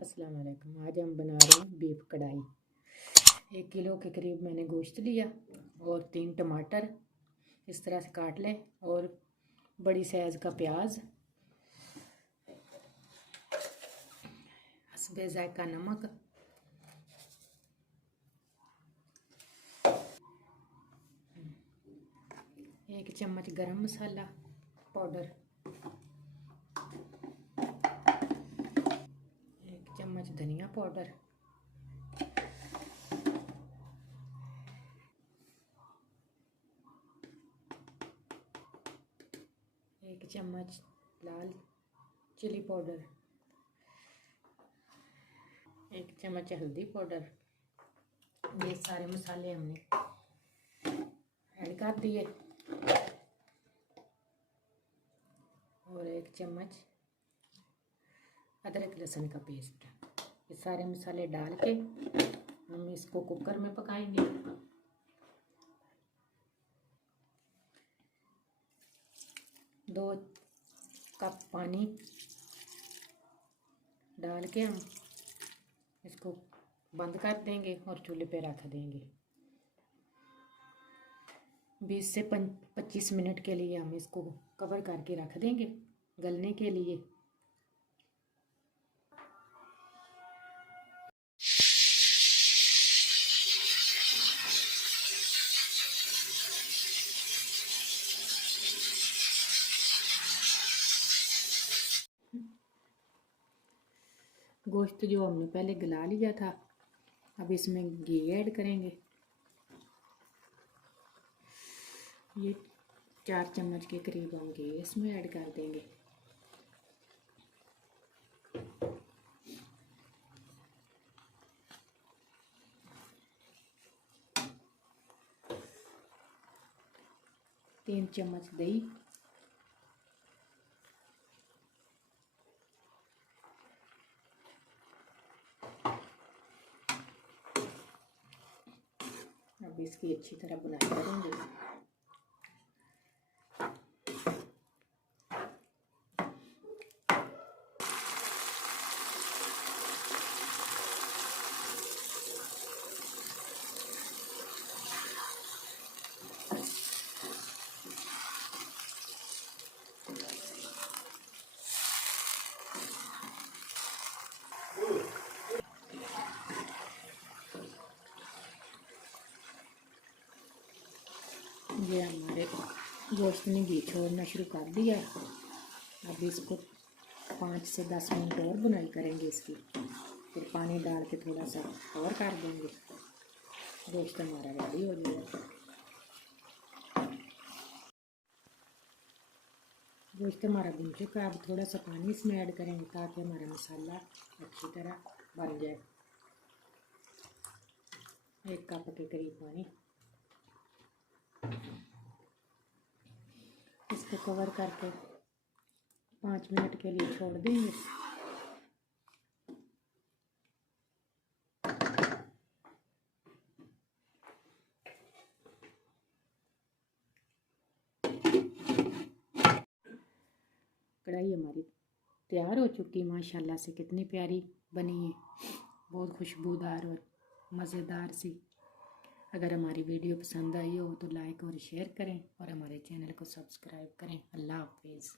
अस्सलाम वालेकुम। आज हम बना रहे हैं बीफ कढ़ाई। 1 किलो के करीब मैंने गोश्त लिया और 3 टमाटर इस तरह से काट लें और बड़ी साइज़ का प्याज, हस्बे ज़ायका नमक, एक चम्मच गरम मसाला पाउडर, 1 चम्मच धनिया पाउडर, 1 चम्मच लाल चिली पाउडर, 1 चम्मच हल्दी पाउडर। ये सारे मसाले हमने ऐड कर दिए और 1 चम्मच अदरक लहसुन का पेस्ट। ये सारे मसाले डाल के हम इसको कुकर में पकाएंगे। दो कप पानी डाल के हम इसको बंद कर देंगे और चूल्हे पे रख देंगे। 20 से 25 मिनट के लिए हम इसको कवर करके रख देंगे गलने के लिए। गोश्त जो हमने पहले गला लिया था, अब इसमें घी ऐड करेंगे। ये 4 चम्मच के करीब हम घी इसमें ऐड कर देंगे। तीन चम्मच दही, अब इसकी अच्छी तरह बुनाई करेंगे। ये हमारे गोश्त ने घी छोड़ना शुरू कर दिया है। अब इसको 5 से 10 मिनट और बुनाई करेंगे इसकी, फिर पानी डाल के थोड़ा सा और कर देंगे। गोश्त हमारा रेडी हो जाएगा। गोश्त हमारा भुन चुका है। अब थोड़ा सा पानी इसमें ऐड करेंगे ताकि हमारा मसाला अच्छी तरह बन जाए। 1 कप के करीब पानी। इसको कवर करके 5 मिनट के लिए छोड़ देंगे। कढ़ाई हमारी तैयार हो चुकी माशाल्लाह से, कितनी प्यारी बनी है, बहुत खुशबूदार और मज़ेदार सी। अगर हमारी वीडियो पसंद आई हो तो लाइक और शेयर करें और हमारे चैनल को सब्सक्राइब करें। अल्लाह हाफिज़।